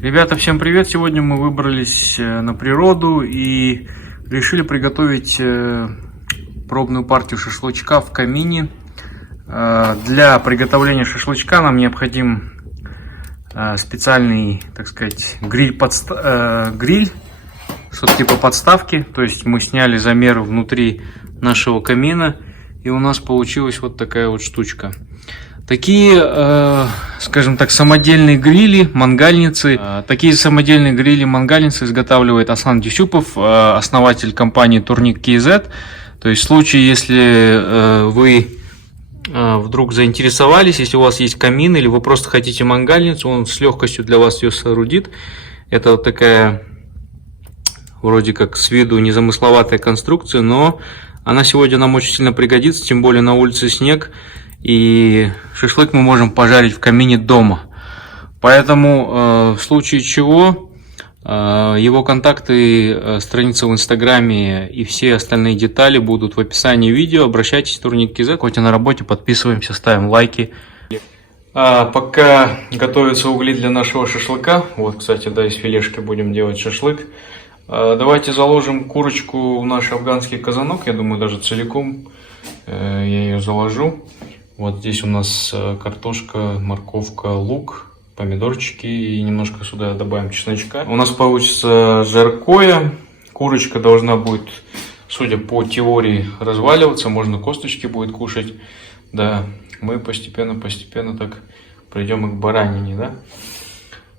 Ребята, всем привет! Сегодня мы выбрались на природу и решили приготовить пробную партию шашлычка в камине. Для приготовления шашлычка нам необходим специальный, так сказать, гриль, что-то типа подставки. То есть мы сняли замер внутри нашего камина, и у нас получилась вот такая вот штучка. Такие, скажем так, самодельные грили, мангальницы. Такие самодельные грили, мангальницы изготавливает Аслан Дюсюпов, основатель компании Турник KZ. То есть в случае, если вы вдруг заинтересовались, если у вас есть камин или вы просто хотите мангальницу, он с легкостью для вас ее соорудит. Это вот такая, вроде как с виду незамысловатая конструкция, но она сегодня нам очень сильно пригодится, тем более на улице снег. И шашлык мы можем пожарить в камине дома. Поэтому в случае чего его контакты, страница в инстаграме и все остальные детали будут в описании видео. Обращайтесь в Турник KZ. Хоть и на работе, подписываемся, ставим лайки. Пока готовятся угли для нашего шашлыка. Вот, кстати, да, из филешки будем делать шашлык. Давайте заложим курочку в наш афганский казанок. Я думаю, даже целиком я ее заложу. Вот здесь у нас картошка, морковка, лук, помидорчики и немножко сюда добавим чесночка. У нас получится жаркое. Курочка должна будет, судя по теории, разваливаться. Можно косточки будет кушать. Да, мы постепенно так придем и к баранине, да.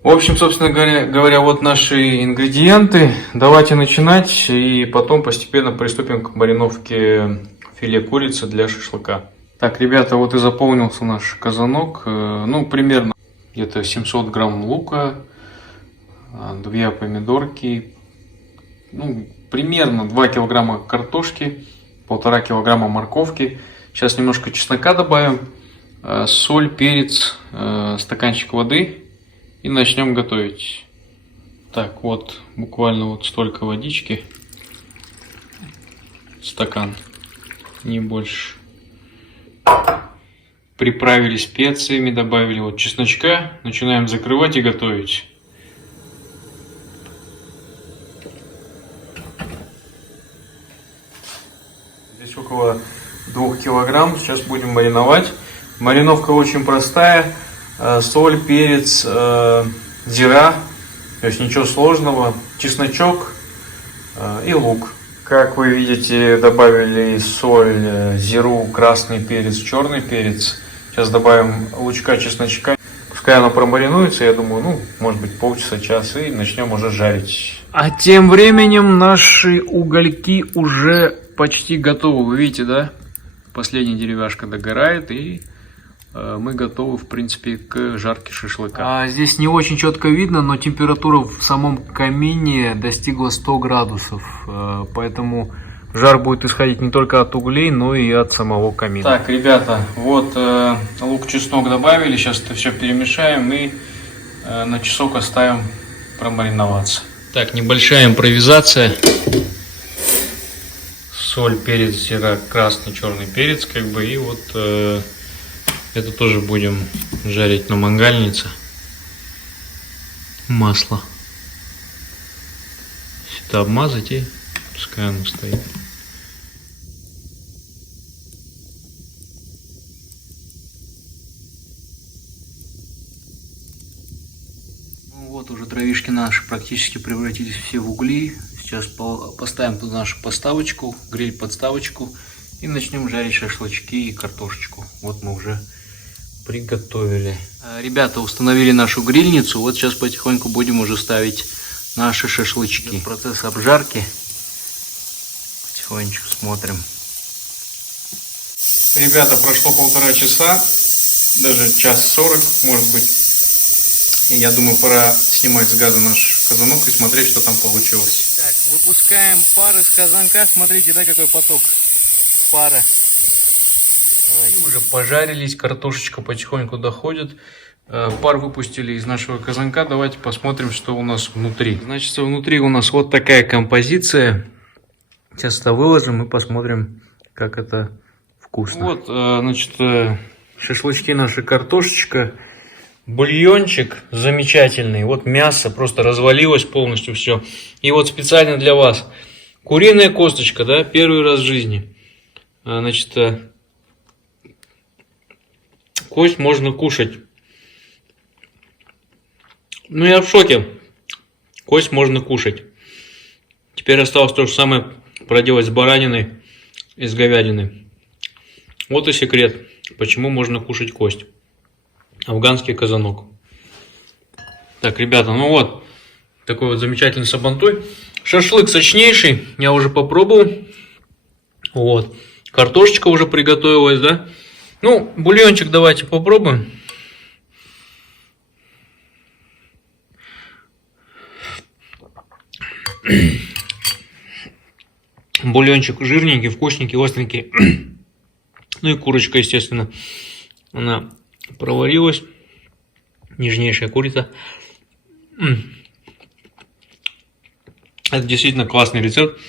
В общем, собственно говоря, вот наши ингредиенты. Давайте начинать и потом постепенно приступим к мариновке филе курицы для шашлыка. Так, ребята, вот и заполнился наш казанок. Ну, примерно где-то 700 грамм лука, 2 помидорки, ну, примерно 2 килограмма картошки, 1,5 килограмма морковки. Сейчас немножко чеснока добавим, соль, перец, стаканчик воды и начнем готовить. Так, вот буквально вот столько водички, стакан, не больше. Приправили специями, добавили вот чесночка. Начинаем закрывать и готовить. Здесь около 2 килограмм. Сейчас будем мариновать. Мариновка очень простая. Соль, перец, зира. То есть ничего сложного. Чесночок и лук. Как вы видите, добавили соль, зиру, красный перец, черный перец. Сейчас добавим лучка, чесночка. Пускай оно промаринуется, я думаю, ну, может быть, полчаса, час, и начнем уже жарить. А тем временем наши угольки уже почти готовы. Вы видите, да? Последняя деревяшка догорает, и мы готовы, в принципе, к жарке шашлыка. Здесь не очень четко видно, но температура в самом камине достигла 100 градусов. Поэтому жар будет исходить не только от углей, но и от самого камина. Так, ребята, вот лук, чеснок добавили. Сейчас это все перемешаем и на часок оставим промариноваться. Так, небольшая импровизация. Соль, перец, зира, красный, черный перец, как бы, и вот... это тоже будем жарить на мангальнице. Масло сюда обмазать и пускай оно стоит. Ну вот, уже дровишки наши практически превратились все в угли. Сейчас поставим туда нашу подставочку, гриль-подставочку, и начнем жарить шашлычки и картошечку. Вот мы уже приготовили. Ребята, установили нашу грильницу. Вот сейчас потихоньку будем уже ставить наши шашлычки. Процесс обжарки. Потихонечку смотрим. Ребята, прошло 1,5 часа, даже 1:40, может быть. И я думаю, пора снимать с газа наш казанок и смотреть, что там получилось. Так, выпускаем пар из казанка. Смотрите, да, какой поток пара. И уже пожарились, картошечка потихоньку доходит. Пар выпустили из нашего казанка. Давайте посмотрим, что у нас внутри. Значит, внутри у нас вот такая композиция. Сейчас это выложим и посмотрим, как это вкусно. Вот, значит, шашлычки, наша картошечка. Бульончик замечательный. Вот мясо просто развалилось полностью все. И вот специально для вас. Куриная косточка, да, первый раз в жизни. Значит, кость можно кушать. Ну, я в шоке. Кость можно кушать. Теперь осталось то же самое проделать с бараниной и с говядиной. Вот и секрет, почему можно кушать кость. Афганский казанок. Так, ребята, ну вот. Такой вот замечательный сабантуй. Шашлык сочнейший. Я уже попробовал. Вот. Картошечка уже приготовилась, да? Ну, бульончик давайте попробуем. Бульончик жирненький, вкусненький, остренький. Ну и курочка, естественно. Она проварилась. Нежнейшая курица. Это действительно классный рецепт.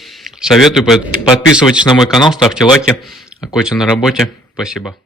Советую. Подписывайтесь на мой канал, ставьте лайки. А Котя на работе. Спасибо.